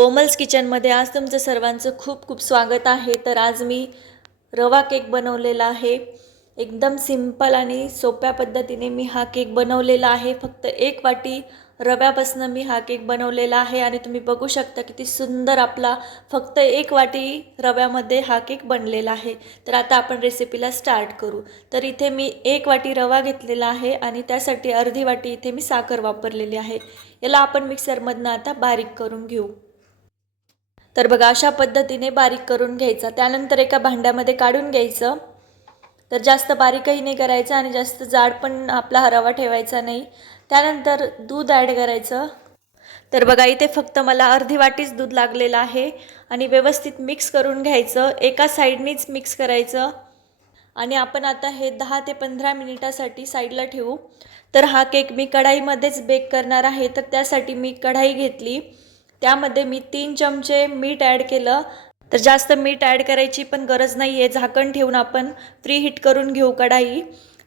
कोमल्स किचनमध्ये आज तुमचं सर्वांचं खूप खूप स्वागत आहे. तर आज मी रवा केक बनवलेला आहे. एकदम सिंपल आणि सोप्या पद्धतीने मी हा केक बनवलेला आहे. फक्त एक वाटी रव्यापासून मी हा केक बनवलेला आहे आणि तुम्ही बघू शकता किती सुंदर आपला फक्त एक वाटी रव्यामध्ये हा केक बनलेला आहे. तर आता आपण रेसिपीला स्टार्ट करू. तर इथे मी एक वाटी रवा घेतलेला आहे आणि त्यासाठी अर्धी वाटी इथे मी साखर वापरलेली आहे. याला आपण मिक्सरमधनं आता बारीक करून घेऊ. तर बघा अशा पद्धतीने बारीक करून घ्यायचा. त्यानंतर एका भांड्यामध्ये काढून घ्यायचं. तर जास्त बारीकही नाही करायचं आणि जास्त जाड पण आपला हरावा ठेवायचा नाही. त्यानंतर दूध ॲड करायचं. तर बघा इथे फक्त मला अर्धी वाटीच दूध लागलेलं आहे आणि व्यवस्थित मिक्स करून घ्यायचं. एका साईडनीच मिक्स करायचं. आणि आपण आता हे दहा ते पंधरा मिनिटासाठी साईडला ठेवू. तर हा केक मी कढाईमध्येच बेक करणार आहे. तर त्यासाठी मी कढाई घेतली. त्यामध्ये मी तीन चमचे मीठ ॲड केलं. तर जास्त मीठ ॲड करायची पण गरज नाही आहे झाकण ठेवून आपण फ्री हीट करून घेऊ कढाई.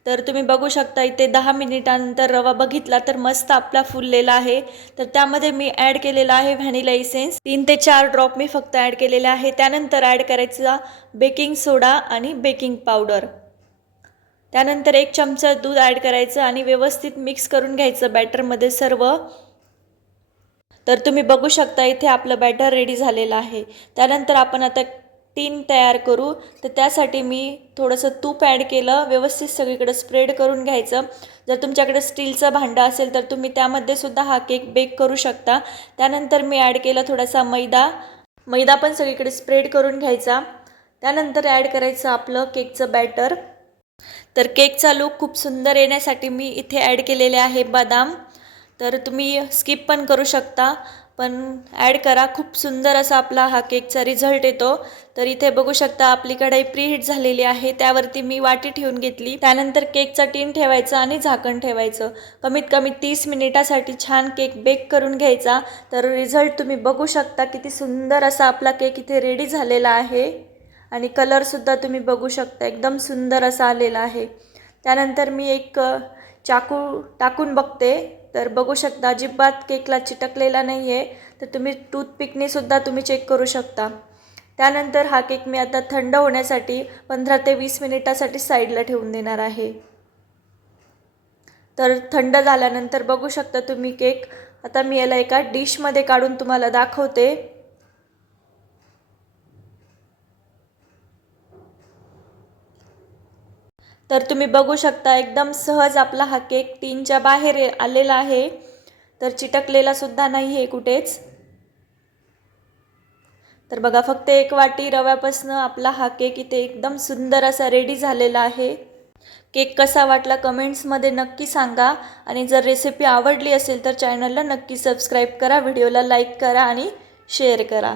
तर तुम्ही बघू शकता इथे दहा मिनिटानंतर रवा बघितला तर मस्त आपला फुललेला आहे. तर त्यामध्ये मी ॲड केलेला आहे व्हॅनिला इसेन्स तीन ते चार ड्रॉप मी फक्त ॲड केलेले आहे. त्यानंतर ॲड करायचा बेकिंग सोडा आणि बेकिंग पावडर. त्यानंतर एक चमचा दूध ॲड करायचं आणि व्यवस्थित मिक्स करून घ्यायचं बॅटरमध्ये सर्व. तर तुम्ही बघू शकता इथे आपलं बॅटर रेडी झालेलं आहे. त्यानंतर आपण आता टीन तयार करू. तर त्यासाठी मी थोडंसं तूप ॲड केलं. व्यवस्थित सगळीकडे स्प्रेड करून घ्यायचं. जर तुमच्याकडे स्टीलचं भांडं असेल तर तुम्ही त्यामध्ये सुद्धा हा केक बेक करू शकता. त्यानंतर मी ॲड केलं थोडासा मैदा. मैदा पण सगळीकडे स्प्रेड करून घ्यायचा. त्यानंतर ॲड करायचं आपलं केकचं बॅटर तर केकचा लूक खूप सुंदर येण्यासाठी मी इथे ॲड केलेले आहे बदाम. तर तुम्ही स्किप पण करू शकता. पण ॲड करा. खूप सुंदर असा आपला हा केकचा रिझल्ट येतो. तर इथे बघू शकता आपली कढाई प्रीहीट झालेली आहे. त्यावरती मी वाटी ठेवून घेतली. त्यानंतर केकचा टीन ठेवायचा आणि झाकण ठेवायचं. कमीत कमी तीस मिनिटासाठी छान केक बेक करून घ्यायचा. तर रिझल्ट तुम्ही बघू शकता किती सुंदर असा आपला केक इथे रेडी झालेला आहे. आणि कलरसुद्धा तुम्ही बघू शकता. एकदम सुंदर असा आलेला आहे. त्यानंतर मी एक चाकू टाकून बघते. तर बघू शकता अजिबात केकला चिटकलेला नाही आहे तर तुम्ही टूथपिकने सुद्धा तुम्ही चेक करू शकता. त्यानंतर हा केक मी आता थंड होण्यासाठी पंधरा ते वीस मिनिटासाठी साईडला ठेवून देणार आहे. तर थंड झाल्यानंतर बघू शकता तुम्ही केक. आता मी याला एका डिशमध्ये काढून तुम्हाला दाखवते. तर तुम्ही बघू शकता एकदम सहज आपला हा केक टीनच्या बाहेर आलेला आहे. तर चिटकलेला सुद्धा नाही आहे कुठेच. तर बघा फक्त एक वाटी रव्यापासून आपला हा केक इथे एकदम सुंदर असा रेडी झालेला आहे. केक कसा वाटला कमेंट्समध्ये नक्की सांगा आणि जर रेसिपी आवडली असेल तर चॅनलला नक्की सबस्क्राईब करा व्हिडिओला लाईक करा आणि शेअर करा.